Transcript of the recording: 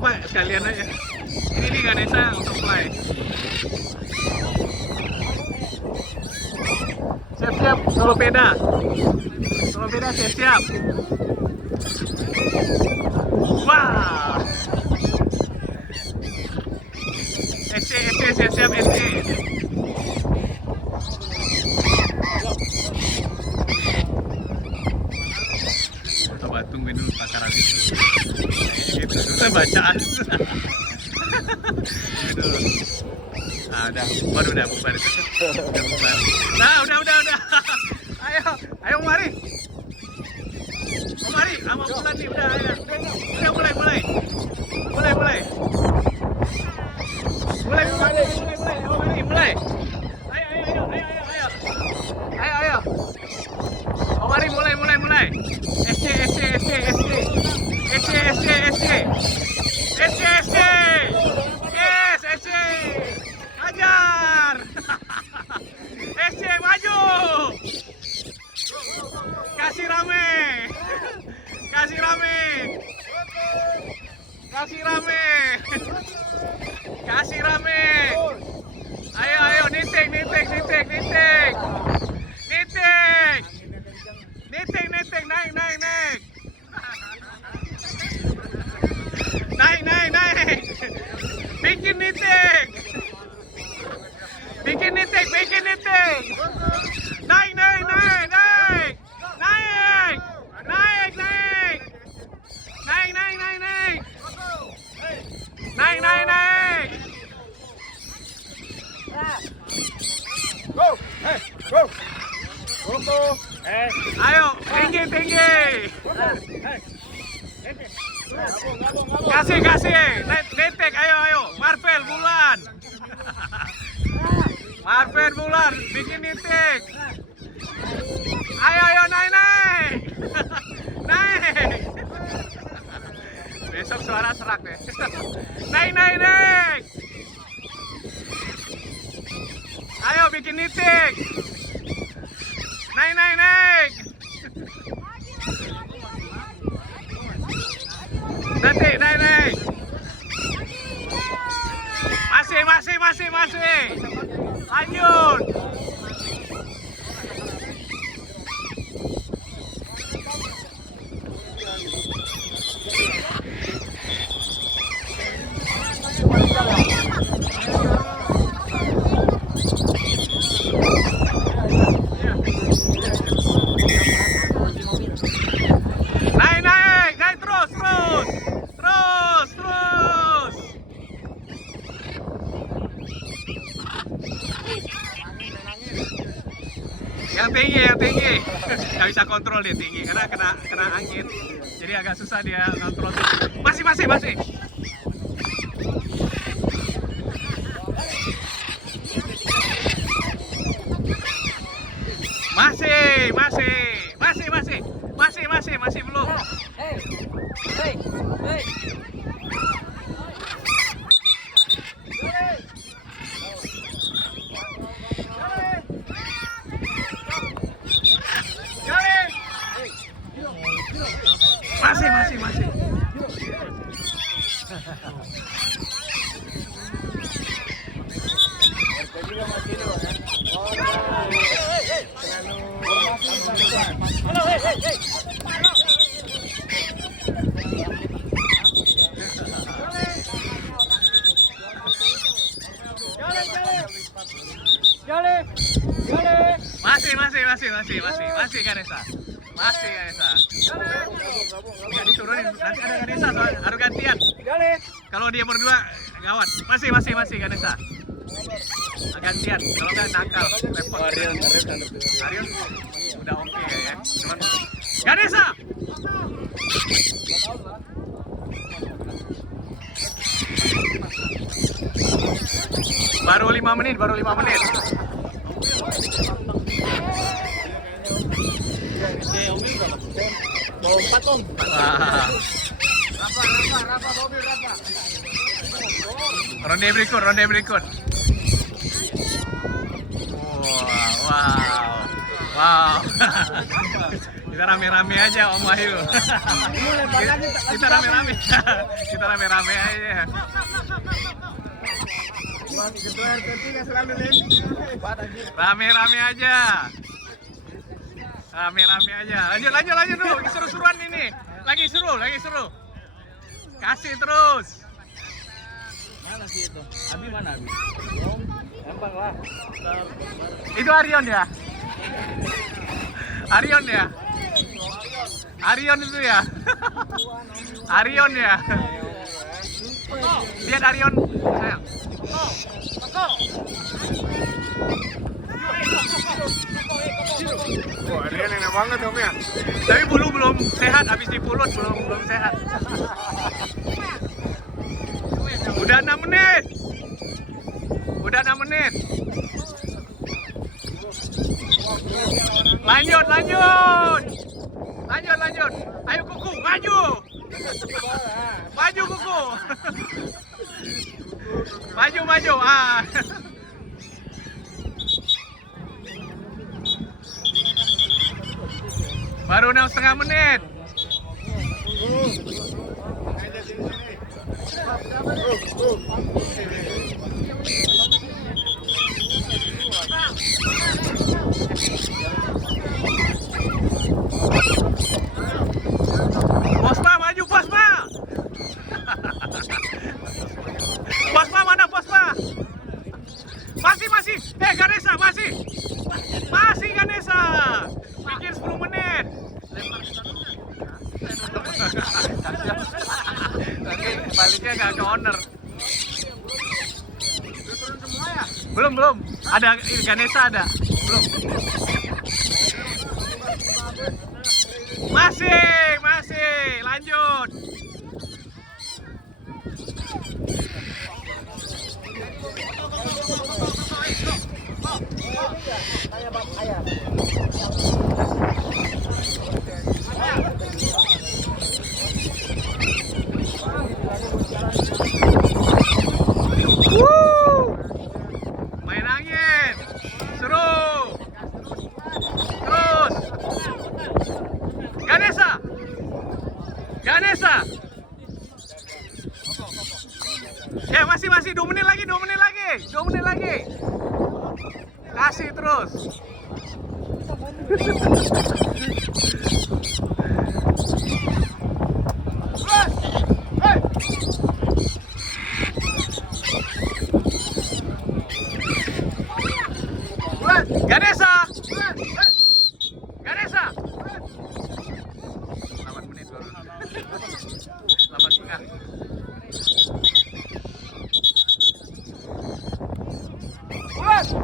coba sekalian aja. Ini nih Ganesha untuk mulai. Siap-siap, solo peda. Solo peda siap-siap. Wah. SC siap-siap SC. Coba tungguin dulu takaran itu. Gitu, susah bacaan. Ah, udah bubar. Udah bubar. Nah, udah. Ayo mari. Mari, sama bulan nih, udah mulai. Mulai. Ayo. Oh, mari mulai. SC. Yes, SC. Ajar. SC maju. Kasih rame. Ayo, nitik. Naik. Bikin nitik. Naik. Go. Ayo, tinggi. Kasih. Nitik, ayo. Marvel bulan. Bikin nitik. Ayo, naik. Besok suara serak deh. Naik. Ayo, bikin nitik. Naik. Nanti, naik. Masih. Lanjut. Naik terus. Yang tinggi. Nggak bisa kontrol dia tinggi karena kena angin. Jadi agak susah dia kontrol. Masih. Masih belum. Hey. Masih. Masih Ganesha. Nggak diturunin, nanti ada Ganesha soalnya, harus gantian. Kalau dia berdua gawat. Masih Ganesha. Gantian, kalau nggak nakal, repot. Arion udah oke ya. Cuman Ganesha. Baru 5 menit. Mau 4 om. Rafa, mobil Rafa. Ronde berikut. Wow. Kita rame-rame aja Om Wahyu. Kita rame-rame. Kita rame-rame aja. Rame-rame aja. Rame-rame aja. Lanjut dulu. Lagi seru-seruan ini. Lagi seru. Kasih terus. Mana sih itu? Abi mana Abi? Gampang lah. Itu Arion ya? Arion ya? Arion itu ya? Arion ya? Lihat Arion, sayang. Wah, dia enak banget Om ya. Tapi bulu belum sehat, habis dipulut belum sehat. Udah 6 menit. Lanjut. Ayo Kuku, maju. Maju Kuku. Maju. Ah. Baru 6,5 menit. Posma maju, Posma. Posma mana Posma? Masih. Ganesha masih Ganesha. Bikin 10 menit. Nanti baliknya nggak ke owner. Belum. Ada Ganesha ada. Belum. Masih. Lanjut. Main angin. Seru. Terus. Ganesha. Ya masih 2 menit lagi. Kasih terus. Ganesha. 8 menit baru.